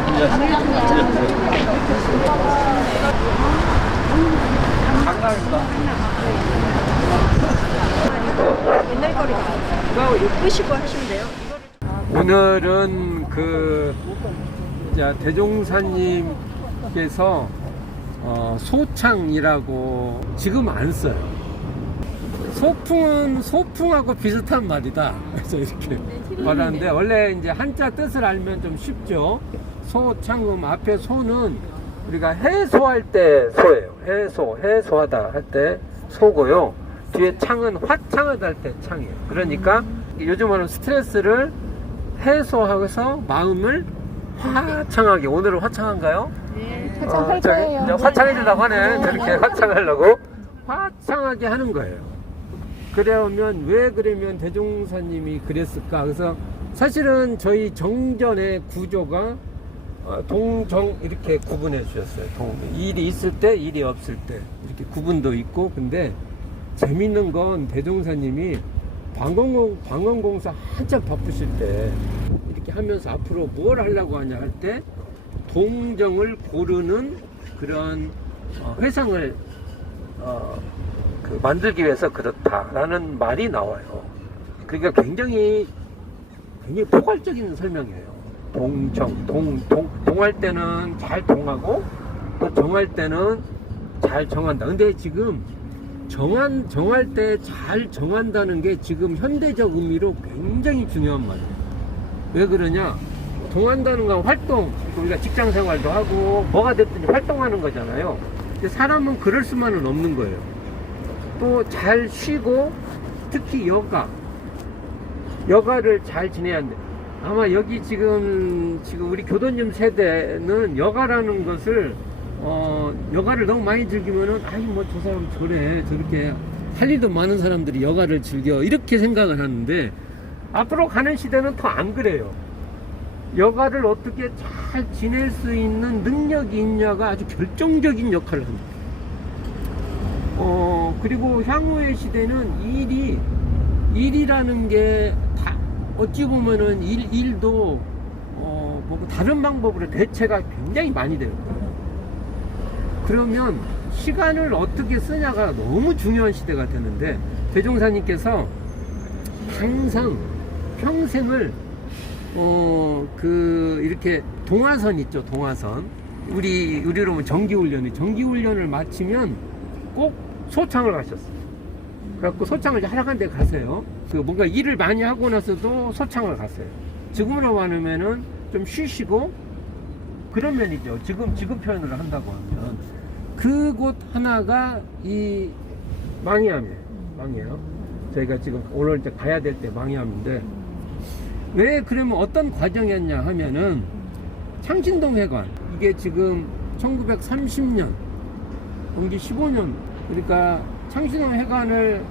장난입니다. 옛날 거리가 이거 끄시고 하시면 돼요. 오늘은 대종사님께서 소창이라고 지금 안 써요. 소풍은 소풍하고 비슷한 말이다. 그래서 이렇게 말하는데 원래 이제 한자 뜻을 알면 좀 쉽죠. 소창음 앞에 소는 우리가 해소할 때 소예요. 해소하다 할 때 소고요. 뒤에 창은 화창하다 할 때 창이에요. 그러니까 요즘은 스트레스를 해소하면서 마음을 화창하게. 오늘은 화창한가요? 네, 화창할 거예요. 화창해지려고 하네. 저렇게 화창하려고 화창하게 하는 거예요. 그러면 대종사님이 그랬을까? 그래서 사실은 저희 정전의 구조가 동정 이렇게 구분해 주셨어요. 일이 있을 때, 일이 없을 때 이렇게 구분도 있고. 근데 재밌는 건 대종사님이 방언공사 한참 바쁘실 때 이렇게 하면서 앞으로 뭘 하려고 하냐 할 때 동정을 고르는 그런 회상을 만들기 위해서 그렇다라는 말이 나와요. 그러니까 굉장히 포괄적인 설명이에요. 동할 때는 잘 동하고 또 정할 때는 잘 정한다. 근데 지금 정할 때 잘 정한다는 게 지금 현대적 의미로 굉장히 중요한 말이에요. 왜 그러냐? 정한다는 건 활동, 우리가 직장 생활도 하고 뭐가 됐든지 활동하는 거잖아요. 근데 사람은 그럴 수만은 없는 거예요. 또 잘 쉬고, 특히 여가를 잘 지내야 한대. 아마 여기 지금 우리 교도님 세대는 여가라는 것을 여가를 너무 많이 즐기면은 저 사람 저렇게 할 일도 많은 사람들이 여가를 즐겨 이렇게 생각을 하는데, 앞으로 가는 시대는 더 안 그래요. 여가를 어떻게 잘 지낼 수 있는 능력이 있냐가 아주 결정적인 역할을 합니다. 그리고 향후의 시대는 일이라는 게 다 어찌 보면은 일도 다른 방법으로 대체가 굉장히 많이 돼요. 그러면 시간을 어떻게 쓰냐가 너무 중요한 시대가 되는데, 대종사님께서 항상 평생을 이렇게 동화선 있죠, 동화선. 우리로 보면 정기훈련을 마치면 꼭 소창을 가셨어요. 그래갖고 소창을 하락한 데 가세요. 뭔가 일을 많이 하고 나서도 소창을 갔어요. 지금으로 말하면은 좀 쉬시고 그런 면이죠. 지금 표현을 한다고 하면 그곳 하나가 이 망이암이에요. 저희가 지금 오늘 이제 가야 될 때 망이암인데, 왜 그러면 어떤 과정이었냐 하면은 창신동 회관, 이게 지금 1930년 동기 15년, 그러니까 창신동 회관을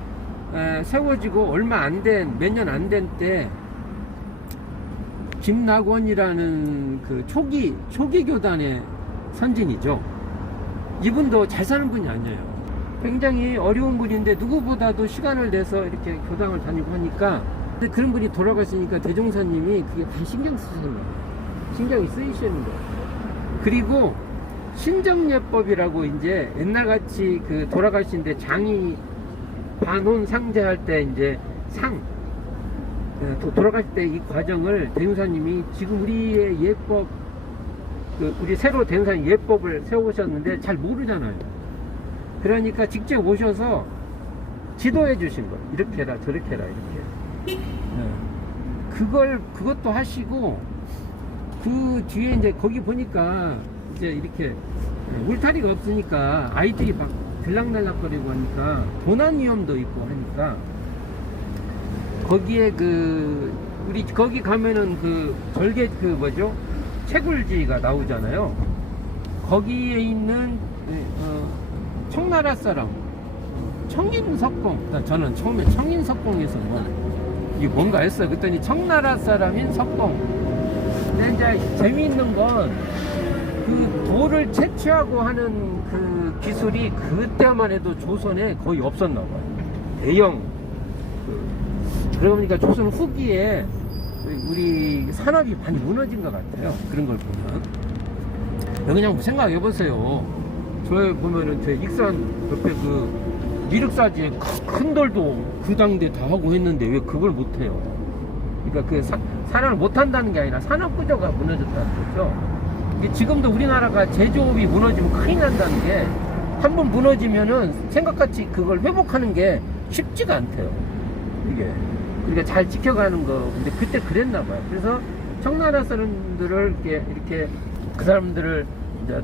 세워지고 얼마 안 된, 몇 년 안 된 때 김낙원이라는 그 초기 교단의 선진이죠. 이분도 잘 사는 분이 아니에요. 굉장히 어려운 분인데 누구보다도 시간을 내서 이렇게 교당을 다니고 하니까, 근데 그런 분이 돌아가시니까 대종사님이 그게 다 신경이 쓰이시는 거예요. 그리고 신정예법이라고 이제 옛날같이 돌아가시는데 장이 반혼 상제할 때 이제 돌아가실 때 이 과정을 대종사님이 지금 우리의 예법, 우리 새로 대종사님 예법을 세우셨는데 잘 모르잖아요. 그러니까 직접 오셔서 지도해 주신 거예요. 이렇게 해라 저렇게 해라 이렇게. 그것도 하시고, 그 뒤에 이제 거기 보니까 이제 이렇게 울타리가 없으니까 아이들이 막 들락날락거리고 하니까 도난 위험도 있고 하니까, 거기에 우리 거기 가면은 절개 채굴지가 나오잖아요. 거기에 있는 청나라 사람 청인석공, 저는 처음에 청인석공에서 이게 뭔가 했어요. 그랬더니 청나라 사람인 석공. 근데 이제 재미있는 건 돌을 채취하고 하는 기술이 그때만 해도 조선에 거의 없었나 봐요. 대형. 그러니까 조선 후기에 우리 산업이 많이 무너진 것 같아요. 그런 걸 보면. 그냥 생각해 보세요. 저에 보면은 제 익산 옆에 그 미륵사지에 큰 돌도 그 당대 다 하고 했는데 왜 그걸 못 해요? 그러니까 그 산업을 못 한다는 게 아니라 산업 구조가 무너졌다는 거죠. 이게 지금도 우리나라가 제조업이 무너지면 큰일 난다는 게 한 번 무너지면은 생각같이 그걸 회복하는 게 쉽지가 않대요. 이게. 그러니까 잘 지켜가는 거. 근데 그때 그랬나 봐요. 그래서 청나라 사람들을 이렇게 그 사람들을 이제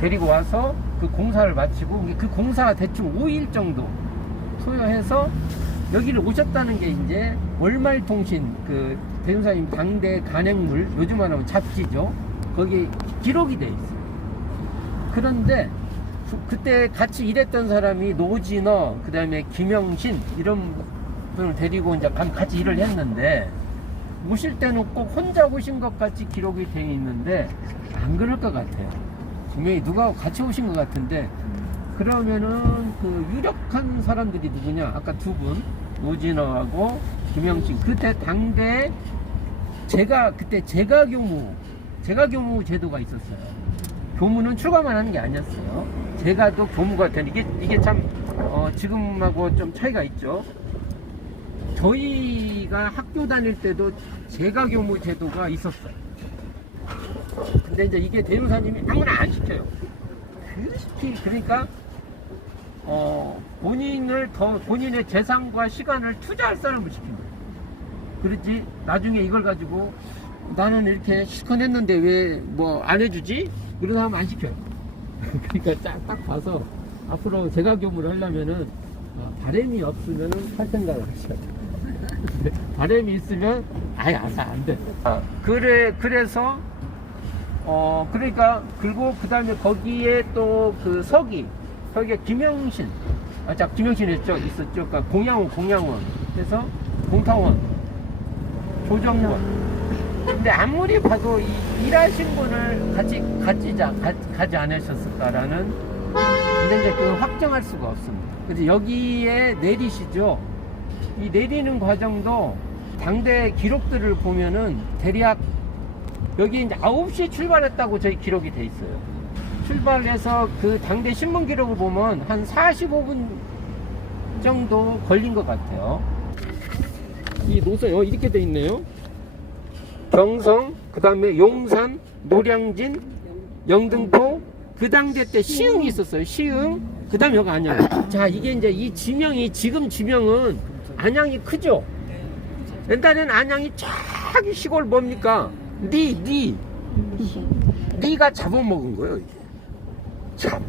데리고 와서 그 공사를 마치고 그 공사가 대충 5일 정도 소요해서 여기를 오셨다는 게 이제 월말통신 그 대종사님 당대 간행물 요즘 말하면 잡지죠. 거기 기록이 돼 있어요. 그런데 그때 같이 일했던 사람이 노진어, 그 다음에 김영신 이런 분을 데리고 이제 같이 일을 했는데 오실 때는 꼭 혼자 오신 것 같이 기록이 되어 있는데 안 그럴 것 같아요. 분명히 누가 같이 오신 것 같은데 그러면은 그 유력한 사람들이 누구냐? 아까 두 분 노진어하고 김영신 그때 당대 그때 제가교무 제도가 있었어요. 교무는 출가만 하는 게 아니었어요. 제가도 교무가 되는 이게 참 지금하고 좀 차이가 있죠. 저희가 학교 다닐 때도 제가교무 제도가 있었어요. 근데 이제 이게 대종사님이 아무나 안 시켜요. 그러니까 본인의 재산과 시간을 투자할 사람을 시킵니다. 그렇지 나중에 이걸 가지고 나는 이렇게 시커냈는데 왜 뭐 안 해주지? 그런 사람 안 시켜요. 그러니까 딱 봐서 앞으로 제가교무를 하려면은 바람이 없으면은 할 생각을 하셔야 돼요. 바람이 있으면 아예 안 돼. 그래서 그러니까 그리고 그 다음에 거기에 또 그 서기가 김영신 김영신 있었죠. 그러니까 공양원 해서 공타원 조정원. 근데 아무리 봐도 일하신 분을 가지 않으셨을까라는 근데 이제 그 확정할 수가 없습니다. 그래서 여기에 내리시죠. 이 내리는 과정도 당대 기록들을 보면은 대략 여기 이제 9시에 출발했다고 저희 기록이 돼 있어요. 출발해서 그 당대 신문 기록을 보면 한 45분 정도 걸린 것 같아요. 이 노선 이렇게 돼 있네요. 경성, 그 다음에 용산, 노량진, 영등포, 그 당대 때 시흥이 있었어요. 시흥, 그 다음에 여기 안양. 자, 이게 이제 이 지명이, 지금 지명은 안양이 크죠? 옛날에는 안양이 저기 시골 뭡니까? 니가 잡아먹은 거예요, 이게. 참.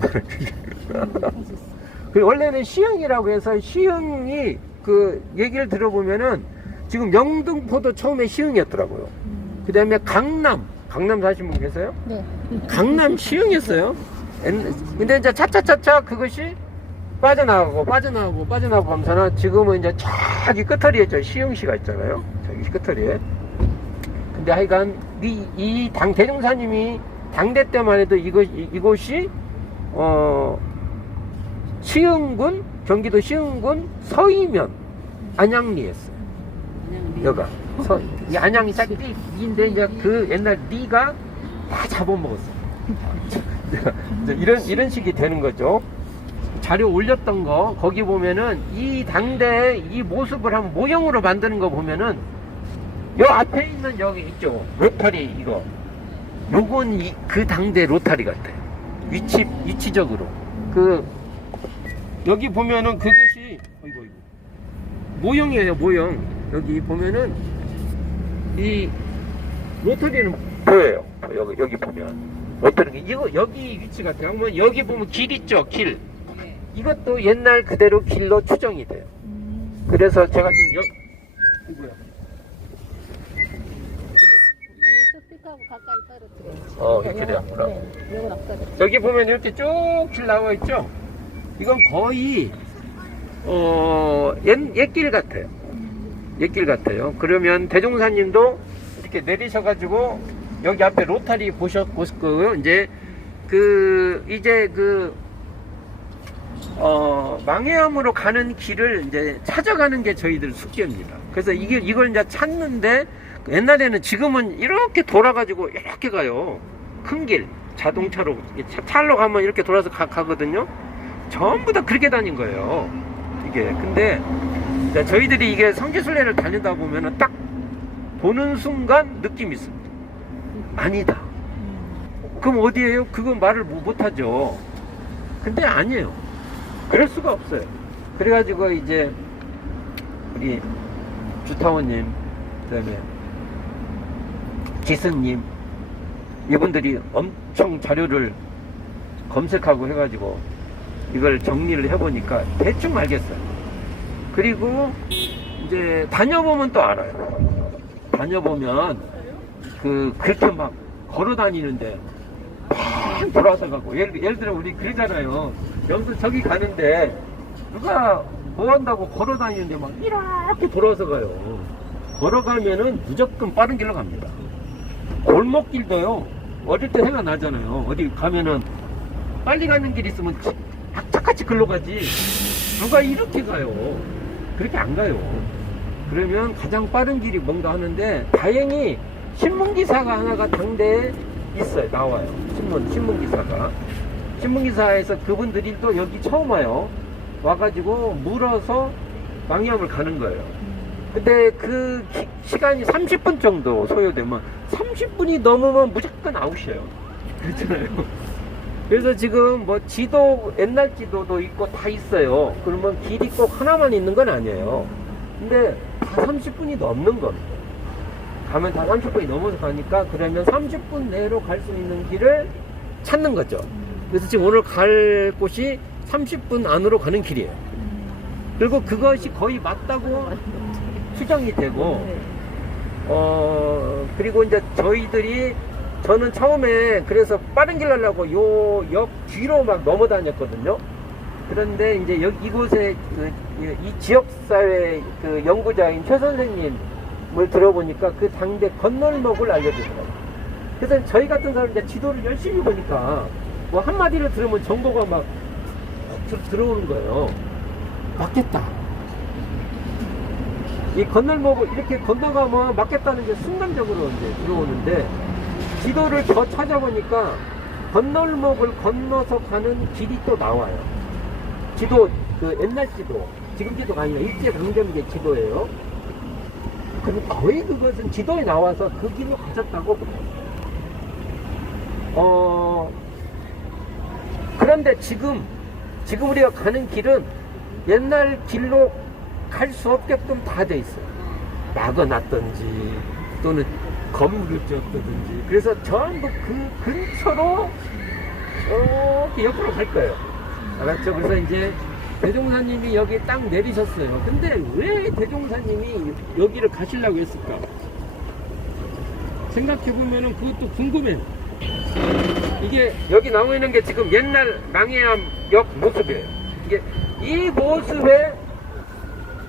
원래는 시흥이라고 해서 시흥이 그 얘기를 들어보면은 지금 영등포도 처음에 시흥이었더라고요. 그 다음에 강남 사신 분 계세요? 네. 강남 시흥이었어요. 근데 이제 차차차차 그것이 빠져나가고 하면서는 지금은 이제 저기 끝터리에 저 시흥시가 있잖아요. 저기 끝터리에. 근데 하여간 이 대종사님이 당대 때만 해도 이곳이 시흥군, 경기도 시흥군 서이면 안양리였어요. 여가 이 안양이 딱 리인데 이제 그 옛날 리가 다 잡아먹었어요. 이런 식이 되는 거죠. 자료 올렸던 거 거기 보면은 이 당대의 이 모습을 한번 모형으로 만드는 거 보면은 요 앞에 있는 여기 있죠 로타리 이거 요건 그 당대 로타리 같아요. 위치적으로 그 여기 보면은 그것이 모형이에요. 모형. 여기 보면은 이 로터리는 보여요. 여기 보면 로터리 이거 여기 위치 같아요. 한번 여기 보면 길 있죠. 길. 이것도 옛날 그대로 길로 추정이 돼요. 그래서 제가 지금 이거야. 스피커하고 가까이 떨어뜨려요. 이렇게 돼요. 네, 이건 없어요. 여기 보면 이렇게 쭉 길 나와 있죠. 이건 거의 옛길 같아요. 옛길 같아요. 그러면 대종사님도 이렇게 내리셔가지고 여기 앞에 로타리 보셨을 거고요. 이제 망해암으로 가는 길을 이제 찾아가는 게 저희들 숙제입니다. 그래서 이걸 이제 찾는데 옛날에는 지금은 이렇게 돌아가지고 이렇게 가요. 큰 길, 자동차로, 차로 가면 이렇게 돌아서 가거든요. 전부 다 그렇게 다닌 거예요. 이게. 근데 저희들이 이게 성지순례를 다니다 보면은 딱 보는 순간 느낌이 있습니다. 아니다. 그럼 어디에요? 그건 말을 못하죠. 근데 아니에요. 그럴 수가 없어요. 그래가지고 이제 우리 주타원님, 그다음에 기스님, 이분들이 엄청 자료를 검색하고 해가지고 이걸 정리를 해보니까 대충 알겠어요. 그리고 이제 다녀보면 또 알아요. 다녀보면 그렇게 막 걸어 다니는데 막 돌아서 가고, 예를 들어 우리 그러잖아요. 여기서 저기 가는데 누가 뭐 한다고 걸어 다니는데 막 이렇게 돌아서 가요. 걸어가면은 무조건 빠른 길로 갑니다. 골목길도요, 어릴 때 생각나잖아요. 어디 가면은 빨리 가는 길 있으면 악착같이 글로 가지, 누가 이렇게 가요? 그렇게 안 가요. 그러면 가장 빠른 길이 뭔가 하는데, 다행히 신문기사가 하나가 당대에 있어요. 나와요. 신문기사가. 신문기사에서 그분들이 또 여기 처음 와요. 와가지고 물어서 망야암을 가는 거예요. 근데 그 시간이 30분 정도 소요되면 30분이 넘으면 무조건 아웃이에요. 그렇잖아요. 그래서 지금 뭐 지도, 옛날 지도도 있고 다 있어요. 그러면 길이 꼭 하나만 있는 건 아니에요. 근데 다 30분이 넘는 겁니다. 가면 다 30분이 넘어서 가니까, 그러면 30분 내로 갈 수 있는 길을 찾는 거죠. 그래서 지금 오늘 갈 곳이 30분 안으로 가는 길이에요. 그리고 그것이 거의 맞다고 추정이 되고, 그리고 이제 저는 처음에 그래서 빠른 길 가려고 요 역 뒤로 막 넘어 다녔거든요. 그런데 이제 이곳에 이 지역사회 그 연구자인 최 선생님을 들어보니까 그 당대 건널목을 알려주더라고요. 그래서 저희 같은 사람 이제 지도를 열심히 보니까 뭐 한마디를 들으면 정보가 막 들어오는 거예요. 맞겠다. 이 건널목을 이렇게 건너가면 맞겠다는 게 순간적으로 이제 들어오는데, 지도를 더 찾아보니까 건널목을 건너서 가는 길이 또 나와요. 지도, 그 옛날 지도, 지금 지도가 아니라 일제강점기 지도예요. 근데 거의 그것은 지도에 나와서 그 길로 가셨다고 그래요. 그런데 지금 우리가 가는 길은 옛날 길로 갈 수 없게끔 다 돼 있어요. 막아놨던지 또는 건물을 지었다든지. 그래서 전부 그 근처로 이렇게 옆으로 갈 거예요. 알았죠? 그래서 이제 대종사님이 여기 딱 내리셨어요. 근데 왜 대종사님이 여기를 가시려고 했을까? 생각해보면은 그것도 궁금해요. 이게 여기 나와 있는 게 지금 옛날 망해암역 모습이에요. 이게 이 모습에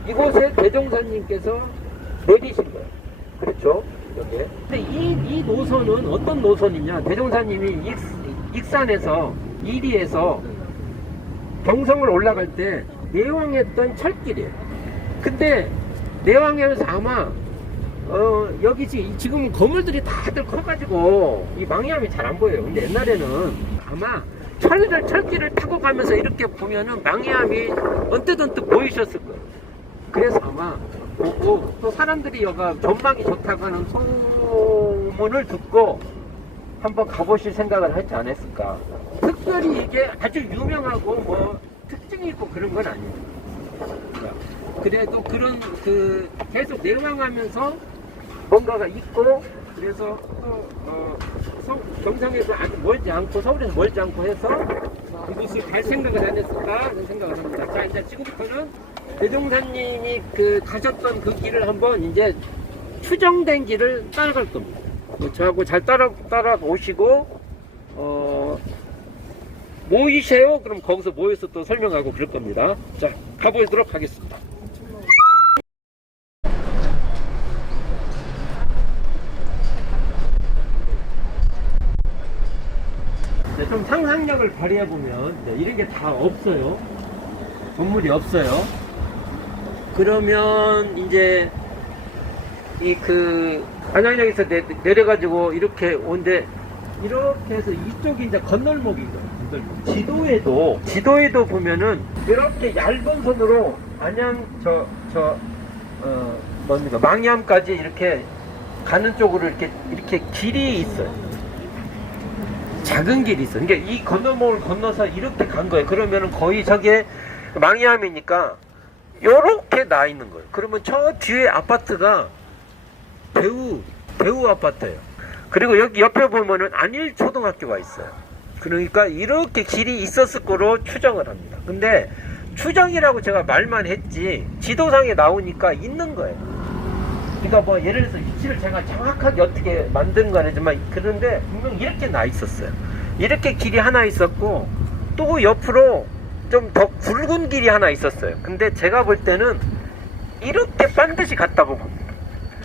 이곳에 대종사님께서 내리신 거예요. 그렇죠? 여기에. 근데 이 노선은 어떤 노선이냐? 대종사님이 익산에서, 이리에서 경성을 올라갈 때 내왕했던 철길이에요. 근데 내왕에서 아마 여기 지금 건물들이 다들 커가지고 이 망해암이 잘 안 보여요. 근데 옛날에는 아마 철길을 타고 가면서 이렇게 보면은 망해암이 언뜻 보이셨을 거예요. 그래서 아마 보고, 또 사람들이 여가 전망이 좋다고 하는 소문을 듣고 한번 가보실 생각을 하지 않았을까. 특별히 이게 아주 유명하고 뭐 특징이 있고 그런 건 아니에요. 그래도 그런 계속 내왕하면서 뭔가가 있고, 그래서 또 경상에서 아주 멀지 않고, 서울에서 멀지 않고 해서 이곳을 갈 생각을 안 했을까 하는 생각을 합니다. 자, 이제 지금부터는 대종사님이 가셨던 그 길을 한번 이제 추정된 길을 따라갈 겁니다. 저하고 잘 따라오시고, 모이세요. 그럼 거기서 모여서 또 설명하고 그럴 겁니다. 자, 가보도록 하겠습니다. 네, 좀 상상력을 발휘해보면, 이런 게 다 없어요. 건물이 없어요. 그러면 이제 안양역에서 내려가지고 이렇게 온데 이렇게 해서 이쪽이 이제 건널목이죠. 건널목. 지도에도 보면은 이렇게 얇은 선으로 안양 뭡니까 망야암까지 이렇게 가는 쪽으로 이렇게 길이 있어요. 작은 길이 있어. 그러니까 이 건널목을 건너서 이렇게 간 거예요. 그러면은 거의 저게 망야암이니까 요렇게 나 있는 거예요. 그러면 저 뒤에 아파트가 대우 아파트예요. 그리고 여기 옆에 보면은 안일초등학교가 있어요. 그러니까 이렇게 길이 있었을 거로 추정을 합니다. 근데 추정이라고 제가 말만 했지 지도상에 나오니까 있는 거예요. 그러니까 뭐 예를 들어서 위치를 제가 정확하게 어떻게 만든 건 아니지만 그런데 분명 이렇게 나 있었어요. 이렇게 길이 하나 있었고 또 옆으로 좀 더 굵은 길이 하나 있었어요. 근데 제가 볼 때는 이렇게 반드시 갔다고 봅니다.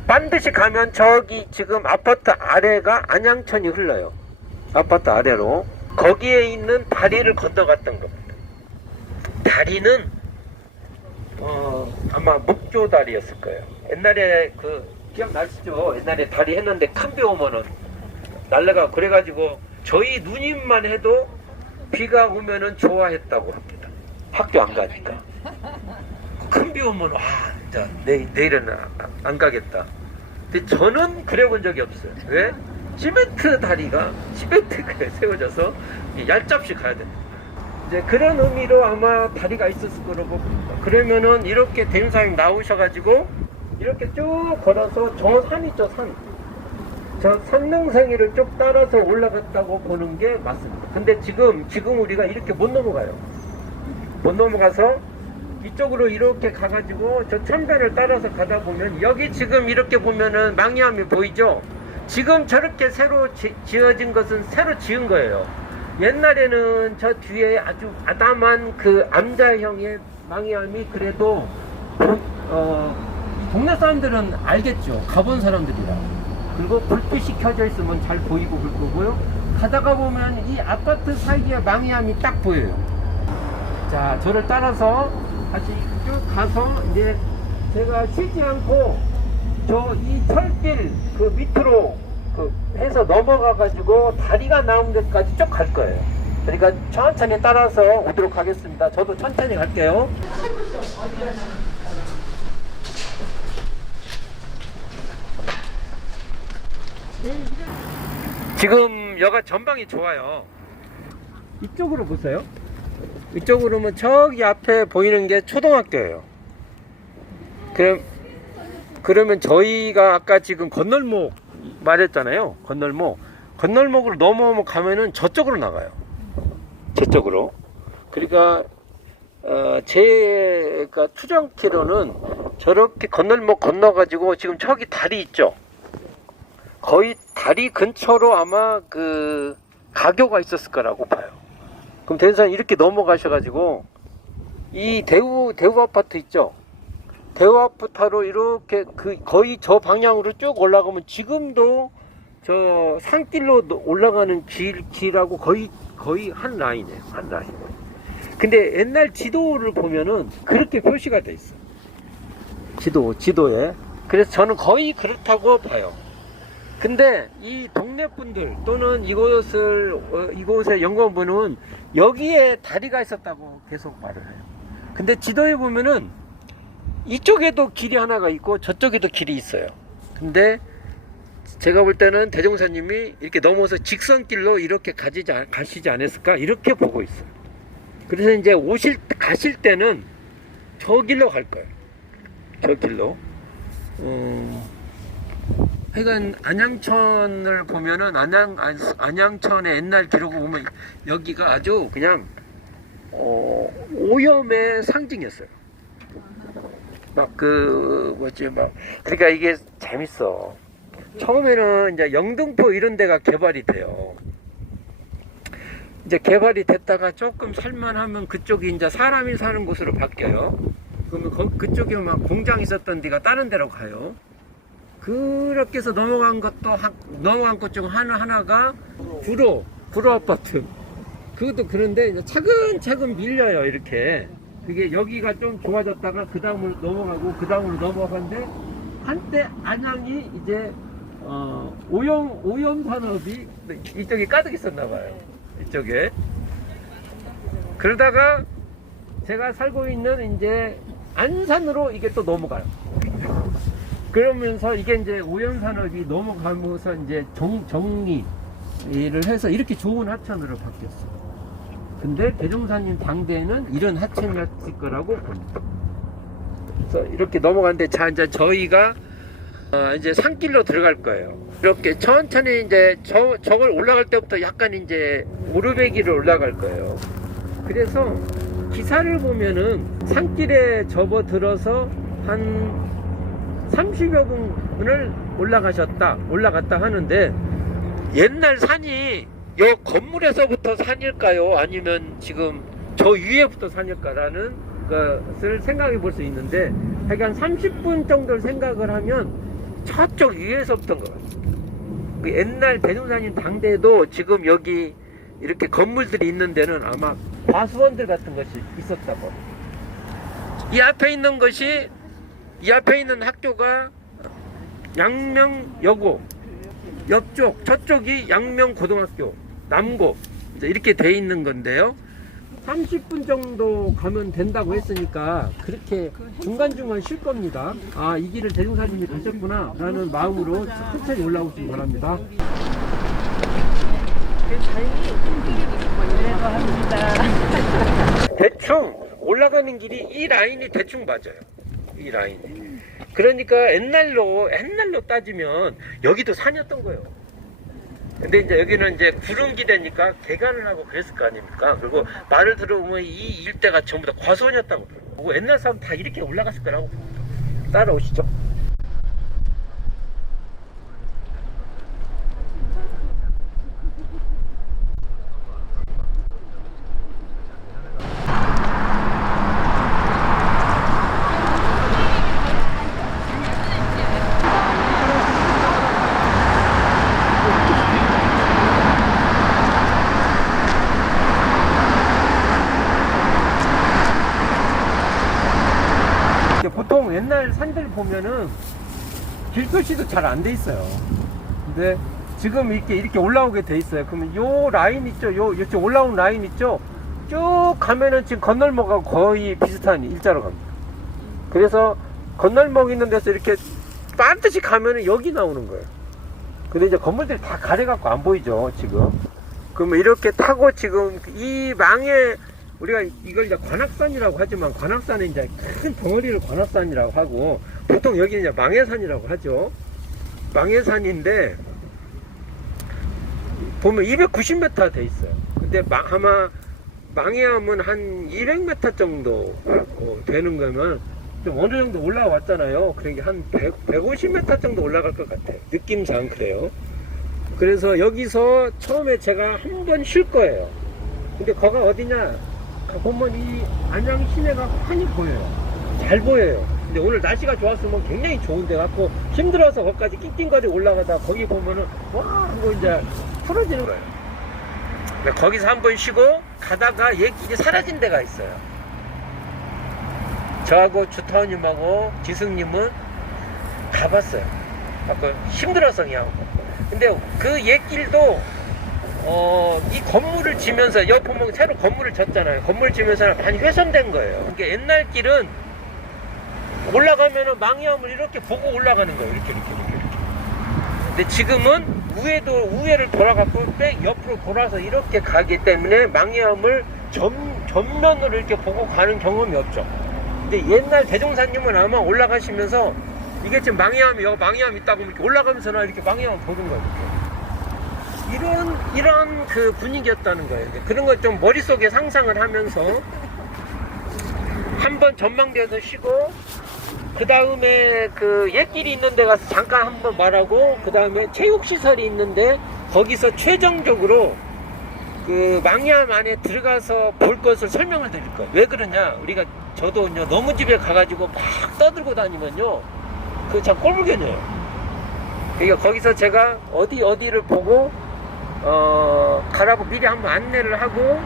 반드시 가면 저기 지금 아파트 아래가 안양천이 흘러요. 아파트 아래로 거기에 있는 다리를 건너갔던 겁니다. 다리는 아마 목조다리였을 거예요. 옛날에 기억나시죠? 옛날에 다리 했는데 큰 비 오면은 날라가 그래가지고 저희 누님만 해도 비가 오면은 좋아했다고 합니다. 학교 안 가니까. 큰 비 오면 진짜 내일은 안 가겠다. 근데 저는 그래 본 적이 없어요. 왜? 시멘트가 세워져서 얄잡이 가야 됩니다. 이제 그런 의미로 아마 다리가 있었을 거라고 봅니다. 그러면은 이렇게 대림사님 나오셔가지고 이렇게 쭉 걸어서 저 산 있죠, 저 산능성이를 쭉 따라서 올라갔다고 보는 게 맞습니다. 근데 지금 우리가 이렇게 못 넘어가요. 못 넘어가서 이쪽으로 이렇게 가가지고 저 천변을 따라서 가다 보면 여기 지금 이렇게 보면은 망야암이 보이죠? 지금 저렇게 새로 지어진 것은 새로 지은 거예요. 옛날에는 저 뒤에 아주 아담한 그 암자형의 망야암이 그래도 동네 사람들은 알겠죠. 가본 사람들이라. 그리고 불빛이 켜져 있으면 잘 보이고 그럴 거고요. 가다가 보면 이 아파트 사이에 망야암이 딱 보여요. 자, 저를 따라서 다시 쭉 가서 이제 제가 쉬지 않고 이 철길 그 밑으로 해서 넘어가 가지고 다리가 나온 데까지 쭉 갈 거예요. 그러니까 천천히 따라서 오도록 하겠습니다. 저도 천천히 갈게요. 지금 여가 전방이 좋아요. 이쪽으로 보세요. 이쪽으로 보면 저기 앞에 보이는 게 초등학교예요. 그러면 저희가 아까 지금 건널목 말했잖아요. 건널목으로 넘어오면 가면은 저쪽으로 나가요. 저쪽으로. 그러니까 제가 추정키로는 저렇게 건널목 건너가지고 지금 저기 다리 있죠. 거의 다리 근처로 아마 그 가교가 있었을 거라고 봐요. 그럼 대전산 이렇게 넘어가셔가지고 이 대우 아파트 있죠. 대우 아파트로 이렇게 거의 저 방향으로 쭉 올라가면 지금도 저 산길로 올라가는 길하고 거의 한 라인이에요. 한 라인. 근데 옛날 지도를 보면은 그렇게 표시가 돼 있어. 지도에. 그래서 저는 거의 그렇다고 봐요. 근데 이 동네 분들 또는 이곳의 연구원분은 여기에 다리가 있었다고 계속 말을 해요. 근데 지도에 보면은 이쪽에도 길이 하나가 있고 저쪽에도 길이 있어요. 근데 제가 볼 때는 대종사님이 이렇게 넘어서 직선길로 이렇게 가시지 않았을까 이렇게 보고 있어요. 그래서 이제 가실 때는 저 길로 갈 거예요. 저 길로. 하여간 안양천을 보면은 안양천의 옛날 기록을 보면 여기가 아주 그냥 오염의 상징이었어요. 그러니까 이게 재밌어. 처음에는 이제 영등포 이런 데가 개발이 돼요. 이제 개발이 됐다가 조금 살만하면 그쪽이 이제 사람이 사는 곳으로 바뀌어요. 그러면 그쪽에 막 공장 있었던 데가 다른 데로 가요. 그렇게 해서 넘어간 것 중 하나가 구로 아파트. 그것도 그런데 이제 차근차근 밀려요, 이렇게. 그게 여기가 좀 좋아졌다가 그 다음으로 넘어가고 그 다음으로 넘어가는데 한때 안양이 이제 오염 산업이 이쪽에 가득 있었나 봐요. 이쪽에. 그러다가 제가 살고 있는 이제 안산으로 이게 또 넘어가요. 그러면서 이게 이제 오염 산업이 넘어가면서 이제 정리를 해서 이렇게 좋은 하천으로 바뀌었어요. 근데 대종사님 당대에는 이런 하천이었을 거라고 봅니다. 그래서 이렇게 넘어가는데 자, 이제 저희가 이제 산길로 들어갈 거예요. 이렇게 천천히 이제 저걸 올라갈 때부터 약간 이제 오르배기를 올라갈 거예요. 그래서 기사를 보면은 산길에 접어들어서 한 30여 분을 올라갔다 하는데 옛날 산이 요 건물에서부터 산일까요? 아니면 지금 저 위에부터 산일까라는 것을 생각해 볼 수 있는데 하여간 30분 정도를 생각을 하면 저쪽 위에서부터인 것 같아요. 그 옛날 대종사님 당대에도 지금 여기 이렇게 건물들이 있는 데는 아마 과수원들 같은 것이 있었다고. 이 앞에 있는 학교가 양명여고, 옆쪽 저쪽이 양명고등학교, 남고 이렇게 돼 있는 건데요. 30분 정도 가면 된다고 했으니까 그렇게 중간중간 쉴 겁니다. 아, 이 길을 대종사님이 가셨구나 라는 마음으로 천천히 올라오시기 바랍니다. 대충 올라가는 길이 이 라인이 대충 맞아요. 이 라인이. 그러니까 옛날로 따지면 여기도 산이었던 거예요. 근데 이제 여기는 이제 구름기대니까 개간을 하고 그랬을 거 아닙니까? 그리고 말을 들어보면 이 일대가 전부 다 과수원이었다고. 그리고 옛날 사람 다 이렇게 올라갔을 거라고 봅니다. 따라오시죠. 보통 옛날 산들 보면은 길 표시도 잘 안 돼 있어요. 근데 지금 이렇게 올라오게 돼 있어요. 그러면 요 라인 있죠? 요쪽 올라온 라인 있죠? 쭉 가면은 지금 건널목하고 거의 비슷한 일자로 갑니다. 그래서 건널목 있는 데서 이렇게 반드시 가면은 여기 나오는 거예요. 근데 이제 건물들이 다 가려갖고 안 보이죠, 지금. 그러면 이렇게 타고 지금 이 망에 우리가 이걸 이제 관악산이라고 하지만 관악산은 이제 큰 덩어리를 관악산이라고 하고 보통 여기 이제 망해산이라고 하죠. 망해산인데 보면 290m 돼 있어요. 근데 아마 망해암은 한 200m 정도 되는 거면 좀 어느 정도 올라왔잖아요. 그러니까 한 150m 정도 올라갈 것 같아요. 느낌상 그래요. 그래서 여기서 처음에 제가 한 번 쉴 거예요. 근데 거가 어디냐? 보면 이 안양 시내가 환히 보여요. 잘 보여요. 근데 오늘 날씨가 좋았으면 굉장히 좋은데 갖고 힘들어서 거기까지 낑낑거리 올라가다 거기 보면은 와 하고 이제 풀어지는 거예요. 거기서 한 번 쉬고 가다가 얘길이 사라진 데가 있어요. 저하고 주타원님하고 지승님은 가봤어요. 아까 힘들어서 그냥. 근데 그 옛길도 이 건물을 지면서 옆 보면 새로 건물을 졌잖아요. 건물 지면서 많이 훼손된 거예요. 그러니까 옛날 길은 올라가면은 망해암을 이렇게 보고 올라가는 거예요. 이렇게. 근데 지금은 우회를 돌아가고 옆으로 돌아서 이렇게 가기 때문에 망해암을 전면으로 이렇게 보고 가는 경험이 없죠. 근데 옛날 대종사님은 아마 올라가시면서 이게 지금 망해암이 있다고 이렇게 올라가면서 이렇게 망해암을 보는 거예요. 이런 그 분위기였다는 거예요. 그런 걸 좀 머릿속에 상상을 하면서 한번 전망대에서 쉬고 그 다음에 그 옛길이 있는 데 가서 잠깐 한번 말하고 그 다음에 체육시설이 있는데 거기서 최종적으로 그 망해암 안에 들어가서 볼 것을 설명을 드릴 거예요. 왜 그러냐? 저도요 너무 집에 가가지고 막 떠들고 다니면요 그 참 꼴불견이에요. 그러니까 거기서 제가 어디를 보고 가라고 미리 한번 안내를 하고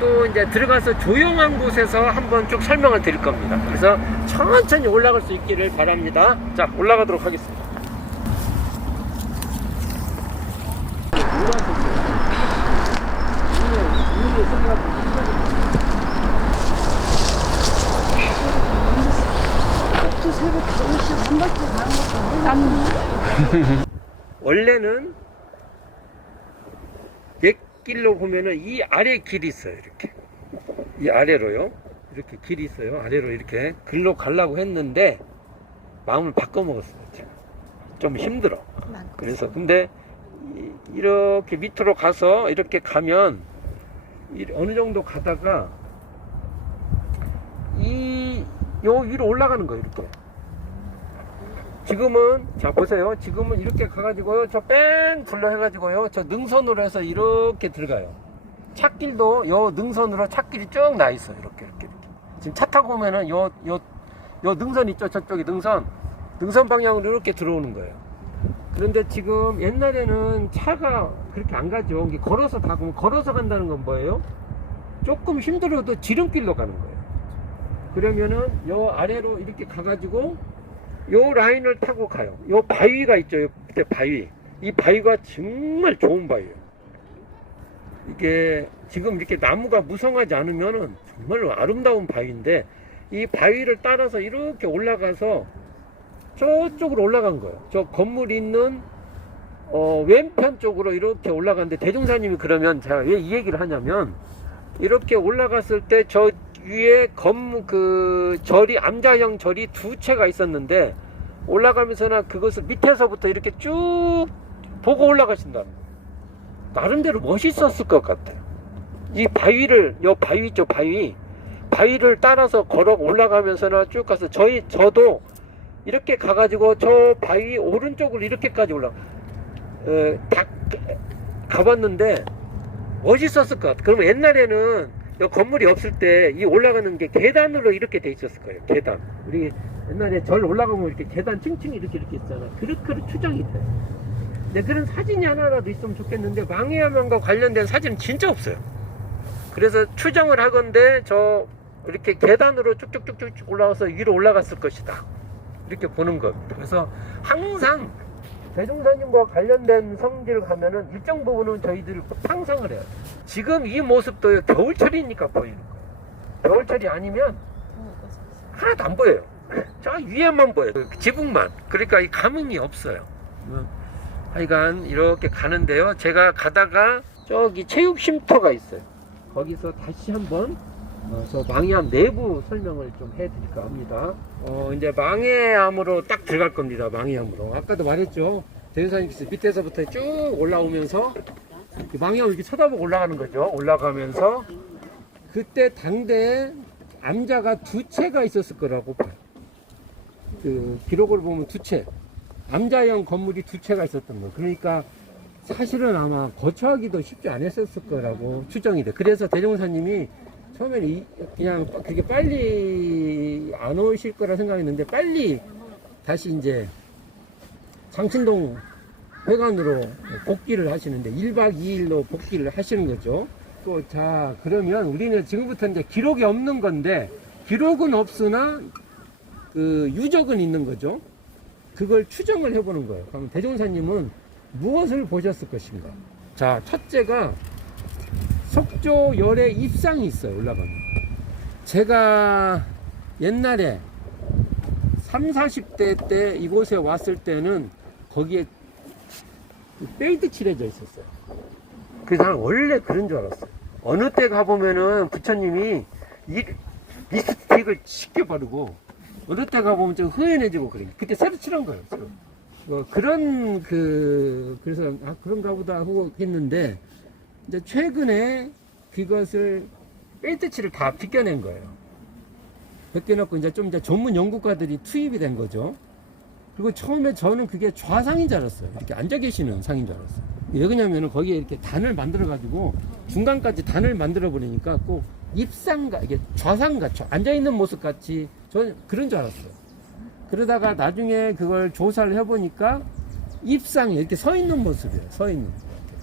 또 이제 들어가서 조용한 곳에서 한번 쭉 설명을 드릴 겁니다. 그래서 천천히 올라갈 수 있기를 바랍니다. 자, 올라가도록 하겠습니다. 원래는 옛길로 보면은 이 아래 길이 있어요. 이렇게 이 아래로요. 이렇게 길이 있어요. 아래로 이렇게 글로 가려고 했는데 마음을 바꿔 먹었어요. 제가. 좀 힘들어. 그래서 근데 이렇게 밑으로 가서 이렇게 가면 어느 정도 가다가 요 위로 올라가는 거예요. 이렇게. 지금은 자 보세요. 지금은 이렇게 가가지고요. 저 뺑 둘러 해가지고요. 저 능선으로 해서 이렇게 들어가요. 찻길도 요 능선으로 찻길이 쭉 나 있어요. 이렇게. 지금 차 타고 오면은 요 능선 있죠. 저쪽에 능선 방향으로 이렇게 들어오는 거예요. 그런데 지금 옛날에는 차가 그렇게 안 가죠. 걸어서 가고 걸어서 간다는 건 뭐예요? 조금 힘들어도 지름길로 가는 거예요. 그러면은 요 아래로 이렇게 가가지고 요 라인을 타고 가요. 요 바위가 있죠. 요 밑에 바위. 이 바위가 정말 좋은 바위예요. 이게 지금 이렇게 나무가 무성하지 않으면은 정말로 아름다운 바위인데 이 바위를 따라서 이렇게 올라가서 저쪽으로 올라간 거예요. 저 건물 있는 왼편 쪽으로 이렇게 올라갔는데 대종사님이 그러면 제가 왜 이 얘기를 하냐면 이렇게 올라갔을 때 저 위에 절이 암자형 절이 두 채가 있었는데 올라가면서나 그것을 밑에서부터 이렇게 쭉 보고 올라가신다. 나름대로 멋있었을 것 같아요. 이 바위를 바위 있죠. 바위를 따라서 걸어 올라가면서나 쭉 가서 저도 이렇게 가가지고 저 바위 오른쪽으로 이렇게까지 다 가봤는데 멋있었을 것 같아요. 그러면 옛날에는 이 건물이 없을 때 이 올라가는 게 계단으로 이렇게 돼 있었을 거예요. 계단. 우리 옛날에 절 올라가면 이렇게 계단 층층이 이렇게 있잖아. 그렇게 추정이 돼. 근데 그런 사진이 하나라도 있으면 좋겠는데 망해야만과 관련된 사진은 진짜 없어요. 그래서 추정을 하건대 이렇게 계단으로 쭉쭉쭉쭉 올라와서 위로 올라갔을 것이다. 이렇게 보는 겁니다. 그래서 항상 대종사님과 관련된 성지를 가면은 일정 부분은 저희들이 상상을 해요. 지금 이 모습도 겨울철이니까 보이는 거예요. 겨울철이 아니면 하나도 안 보여요. 저 위에만 보여요. 지붕만. 그러니까 이 감흥이 없어요. 하여간 이렇게 가는데요. 제가 가다가 저기 체육 쉼터가 있어요. 거기서 다시 한번 저 망해암 내부 설명을 좀 해드릴까 합니다. 이제 망해암으로 딱 들어갈 겁니다. 망해암으로. 아까도 말했죠. 대전사님께서 밑에서부터 쭉 올라오면서 망해암을 이렇게 쳐다보고 올라가는 거죠. 올라가면서 그때 당대에 암자가 두 채가 있었을 거라고 봐요. 그 기록을 보면 두 채. 암자형 건물이 두 채가 있었던 거예요. 그러니까 사실은 아마 거처하기도 쉽지 않았을 거라고 추정이 돼. 그래서 대종사님이 처음에는 그냥 그렇게 빨리 안 오실 거라 생각했는데 빨리 다시 이제 장신동 회관으로 복귀를 하시는데 1박 2일로 복귀를 하시는 거죠. 또 자 그러면 우리는 지금부터 이제 기록이 없는 건데 기록은 없으나 그 유적은 있는 거죠. 그걸 추정을 해보는 거예요. 그럼 대종사님은 무엇을 보셨을 것인가? 자, 첫째가 석조열의 입상이 있어요. 올라가면. 제가 옛날에 30, 40대 때 이곳에 왔을 때는 거기에 페인트 칠해져 있었어요. 그래서 난 원래 그런 줄 알았어요. 어느 때 가보면은 부처님이 립스틱을 쉽게 바르고 어느 때 가보면 좀 흐연해지고 그래요. 그때 새로 칠한 거예요. 그래서 그런가 보다 하고 했는데 이제 최근에 그것을 페인트 칠을 다 벗겨낸 거예요. 벗겨놓고 이제 좀 이제 전문 연구가들이 투입이 된 거죠. 그리고 처음에 저는 그게 좌상인 줄 알았어요. 이렇게 앉아 계시는 상인 줄 알았어요. 왜 그러냐면은 거기에 이렇게 단을 만들어가지고 중간까지 단을 만들어 버리니까 꼭 입상가, 이게 좌상같이 앉아있는 모습 같이 저는 그런 줄 알았어요. 그러다가 나중에 그걸 조사를 해보니까 입상이 이렇게 서 있는 모습이에요.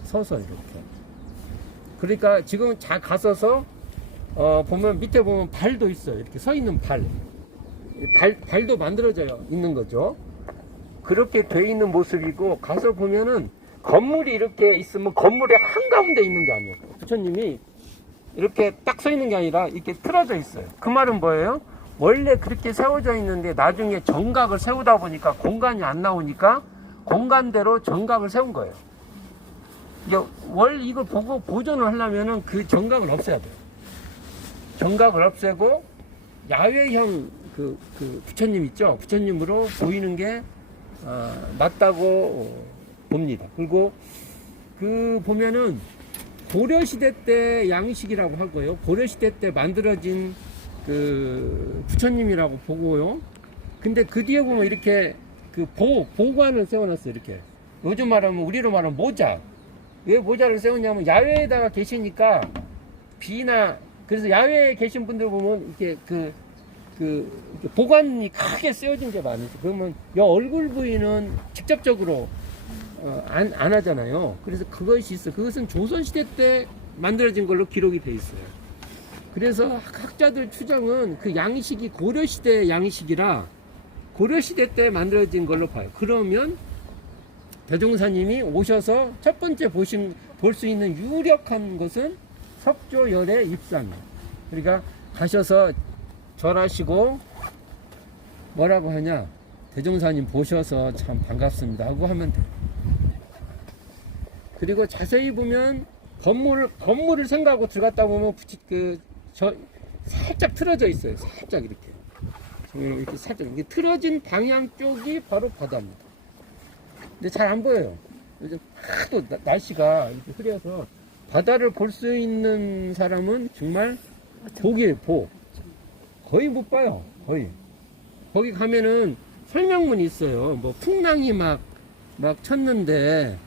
서서 이렇게. 그러니까 지금 잘 가서서 보면 밑에 보면 발도 있어요. 이렇게 서 있는 발도 만들어져 있는 거죠. 그렇게 돼 있는 모습이고 가서 보면은 건물이 이렇게 있으면 건물의 한가운데 있는 게 아니에요. 부처님이 이렇게 딱 서 있는 게 아니라 이렇게 틀어져 있어요. 그 말은 뭐예요? 원래 그렇게 세워져 있는데 나중에 정각을 세우다 보니까 공간이 안 나오니까 공간대로 정각을 세운 거예요. 이게 이걸 보고 보존을 하려면은 그 정각을 없애야 돼요. 정각을 없애고 야외형 그 부처님 있죠? 부처님으로 보이는 게 맞다고 봅니다. 그리고 그 보면은 고려시대 때 양식이라고 하고요. 고려시대 때 만들어진 그 부처님이라고 보고요. 근데 그 뒤에 보면 이렇게 그 보관을 세워놨어요. 이렇게. 요즘 말하면, 우리로 말하면 모자. 왜 모자를 세웠냐면 야외에다가 계시니까 비나, 그래서 야외에 계신 분들 보면 이렇게 이렇게 보관이 크게 쓰여진 게 많으죠. 그러면 이 얼굴 부위는 직접적으로 안 하잖아요. 그래서 그것이 있어요. 그것은 조선시대 때 만들어진 걸로 기록이 돼 있어요. 그래서 학자들 추정은 그 양식이 고려시대 양식이라 고려시대 때 만들어진 걸로 봐요. 그러면 대종사님이 오셔서 첫 번째 볼 수 있는 유력한 것은 석조열의 입상이에요. 그러니까 가셔서 절하시고 뭐라고 하냐, 대종사님 보셔서 참 반갑습니다 하고 하면 돼요. 그리고 자세히 보면 건물을 생각하고 들어갔다 보면 살짝 틀어져 있어요. 살짝 이렇게 살짝 이렇게 틀어진 방향 쪽이 바로 바다입니다. 근데 잘 안 보여요. 요즘 하도 날씨가 이렇게 흐려서 바다를 볼 수 있는 사람은 정말 거의 못 봐요. 거의. 거기 가면은 설명문이 있어요. 뭐 풍랑이 막 쳤는데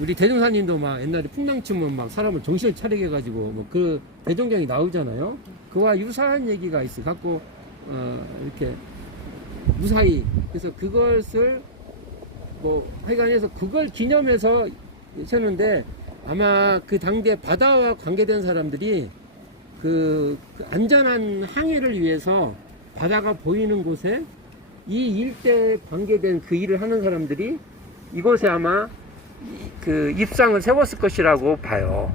우리 대종사님도 막 옛날에 풍랑 치면 막 사람을 정신을 차리게 해가지고 그 대종경이 나오잖아요. 그와 유사한 얘기가 있어. 갖고 이렇게 무사히. 그래서 그것을 하여간해서 그걸 기념해서 했는데 아마 그 당대 바다와 관계된 사람들이 그 안전한 항해를 위해서 바다가 보이는 곳에 이 일대에 관계된 그 일을 하는 사람들이 이곳에 아마 그 입상을 세웠을 것이라고 봐요.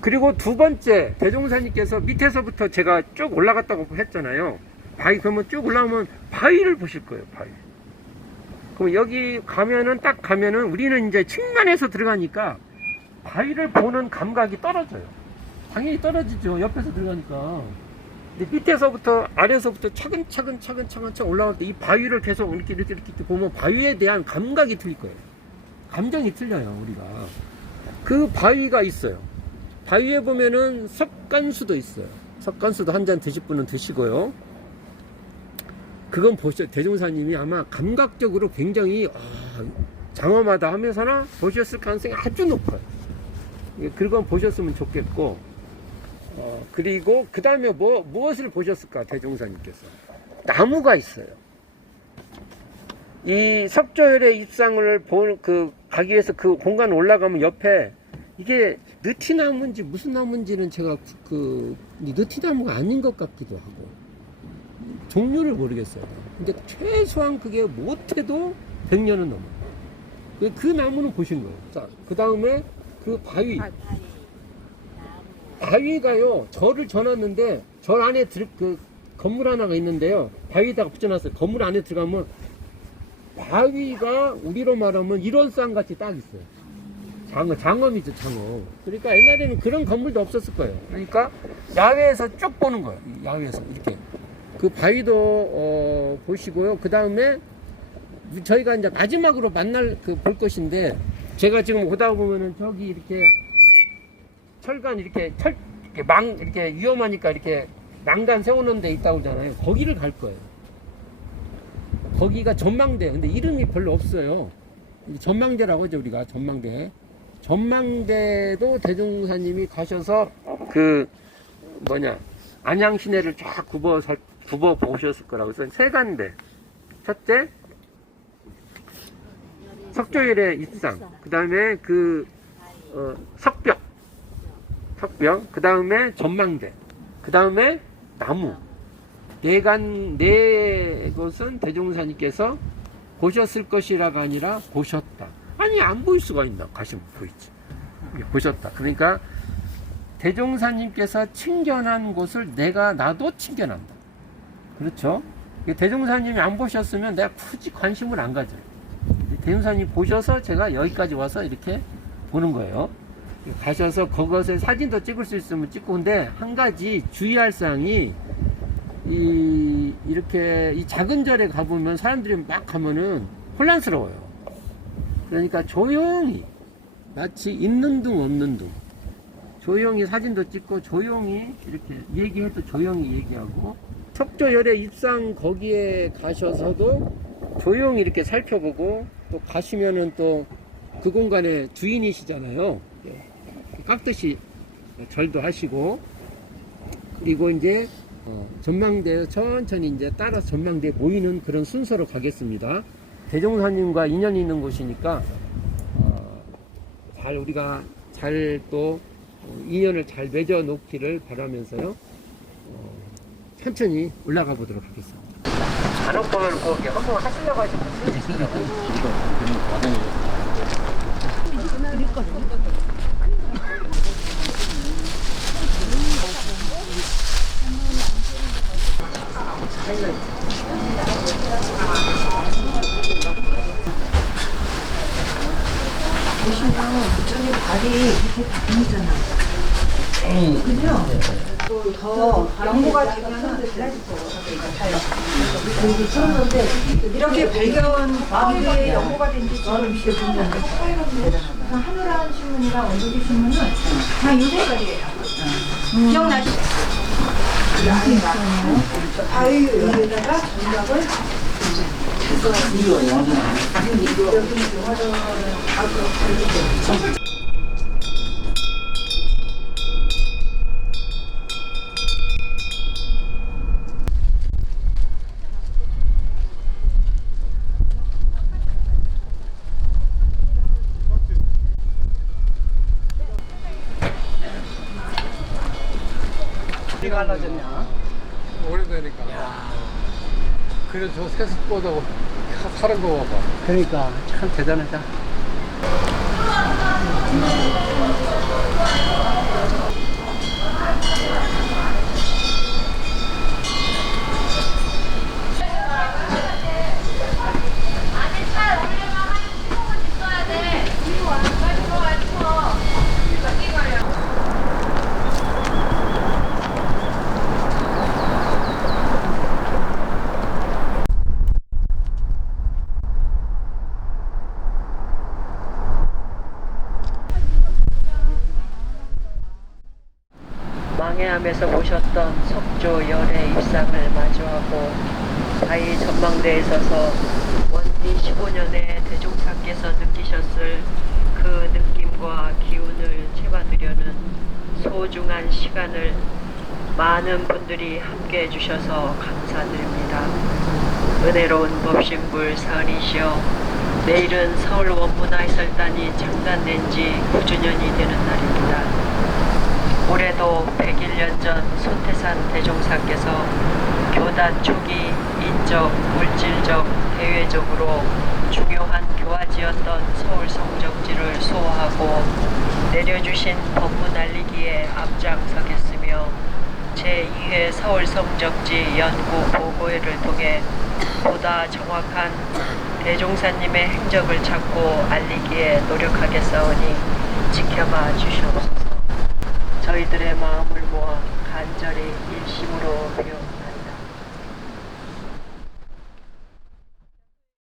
그리고 두 번째, 대종사님께서 밑에서부터 제가 쭉 올라갔다고 했잖아요. 그러면 쭉 올라오면 바위를 보실 거예요. 바위. 그럼 여기 딱 가면은 우리는 이제 측면에서 들어가니까 바위를 보는 감각이 떨어져요. 당연히 떨어지죠. 옆에서 들어가니까. 근데 밑에서부터 아래에서부터 차근차근 올라올 때 이 바위를 계속 이렇게 보면 바위에 대한 감각이 틀릴 거예요. 감정이 틀려요, 우리가. 그 바위가 있어요. 바위에 보면은 석간수도 있어요. 석간수도 한 잔 드실 분은 드시고요. 그건 대종사님이 아마 감각적으로 굉장히 장엄하다 하면서나 보셨을 가능성이 아주 높아요. 그건 보셨으면 좋겠고, 그리고 그 다음에 무엇을 보셨을까, 대종사님께서? 나무가 있어요. 이 석조열의 입상을 가기 위해서 그 공간 올라가면 옆에 이게 느티나무인지 무슨 나무인지는 제가 느티나무가 아닌 것 같기도 하고, 종류를 모르겠어요. 근데 최소한 그게 못해도 100년은 넘어요. 그 나무는 보신 거예요. 자, 그 다음에 그 바위가요, 절을 져놨는데, 절 안에 건물 하나가 있는데요. 바위에다가 붙여놨어요. 건물 안에 들어가면, 바위가 우리로 말하면 이런 쌍같이 딱 있어요. 장엄이죠, 장엄. 그러니까 옛날에는 그런 건물도 없었을 거예요. 그러니까 야외에서 쭉 보는 거예요. 야외에서 이렇게. 그 바위도 보시고요. 그 다음에 저희가 이제 마지막으로 볼 것인데, 제가 지금 오다 보면은 저기 이렇게 철간 이렇게 위험하니까 이렇게 난간 세우는 데 있다고 그러잖아요. 거기를 갈 거예요. 거기가 전망대. 근데 이름이 별로 없어요. 전망대라고 하죠, 우리가. 전망대도 대종사님이 가셔서 안양 시내를 쫙 굽어 보셨을 거라고. 그래서 세간대. 첫째, 석조열의 입상. 그 다음에 석벽. 그 다음에 전망대. 그 다음에 나무. 네 곳은 대종사님께서 보셨을 것이라가 아니라 보셨다. 아니, 안 보일 수가 있나? 가시면 보이지. 보셨다. 그러니까 대종사님께서 칭견한 곳을 나도 칭견한다. 그렇죠? 대종사님이 안 보셨으면 내가 굳이 관심을 안 가져요. 대종사님 보셔서 제가 여기까지 와서 이렇게 보는 거예요. 가셔서 그것을 사진도 찍을 수 있으면 찍고, 근데 한 가지 주의할 사항이 이렇게 이 작은 절에 가보면 사람들이 막 가면은 혼란스러워요. 그러니까 조용히, 마치 있는 둥 없는 둥, 조용히 사진도 찍고 조용히 이렇게 얘기해도 조용히 얘기하고, 석조열애 입상 거기에 가셔서도 조용히 이렇게 살펴보고, 또 가시면은 또 그 공간의 주인이시잖아요. 깍듯이 절도 하시고, 그리고 이제 전망대에 천천히 이제 따라서 전망대에 모이는 그런 순서로 가겠습니다. 대종사님과 인연이 있는 곳이니까 잘 우리가 잘 또 인연을 잘 맺어 놓기를 바라면서요. 천천히 올라가 보도록 하겠습니다. 간혹보면 꼭 한번 하시려고 하시면 보시면 저기 발이 이렇게 다 보이잖아. 그죠? 더 연고가 되면은 달라질 거예요. 여기 찍었는데 이렇게 발견 마음에 연고가 된지 저는 이렇게 보면 하늘한 신문이랑 원조기 신문은 다 이 색깔이에요. 기억나시죠? 바위 여기다가 전각을 어디가 갈라졌냐? 오래되니까. 그래 저 세습보다 사는 거 봐봐. 그러니까 참 대단하다. 망해암에서 보셨던 석조 열애 입상을 마주하고 바위 전망대에 서서 원기 15년에 대종사께서 느끼셨을 그 느낌과 기운을 채워드려는 소중한 시간을 많은 분들이 함께 해주셔서 감사드립니다. 은혜로운 법신불 사은이시여, 내일은 서울 원문화해설단이 창단된 지 9주년이 되는 날입니다. 올해도 101년 전 손태산 대종사께서 교단 초기 인적, 물질적, 대외적으로 중요한 교화지였던 서울 성적지를 소화하고 내려주신 법문 알리기에 앞장서겠으며 제2회 서울 성적지 연구 보고회를 통해 보다 정확한 대종사님의 행적을 찾고 알리기에 노력하겠사오니 지켜봐 주시옵소서. 저희들의 마음을 모아 간절히 일심으로 비옵니다.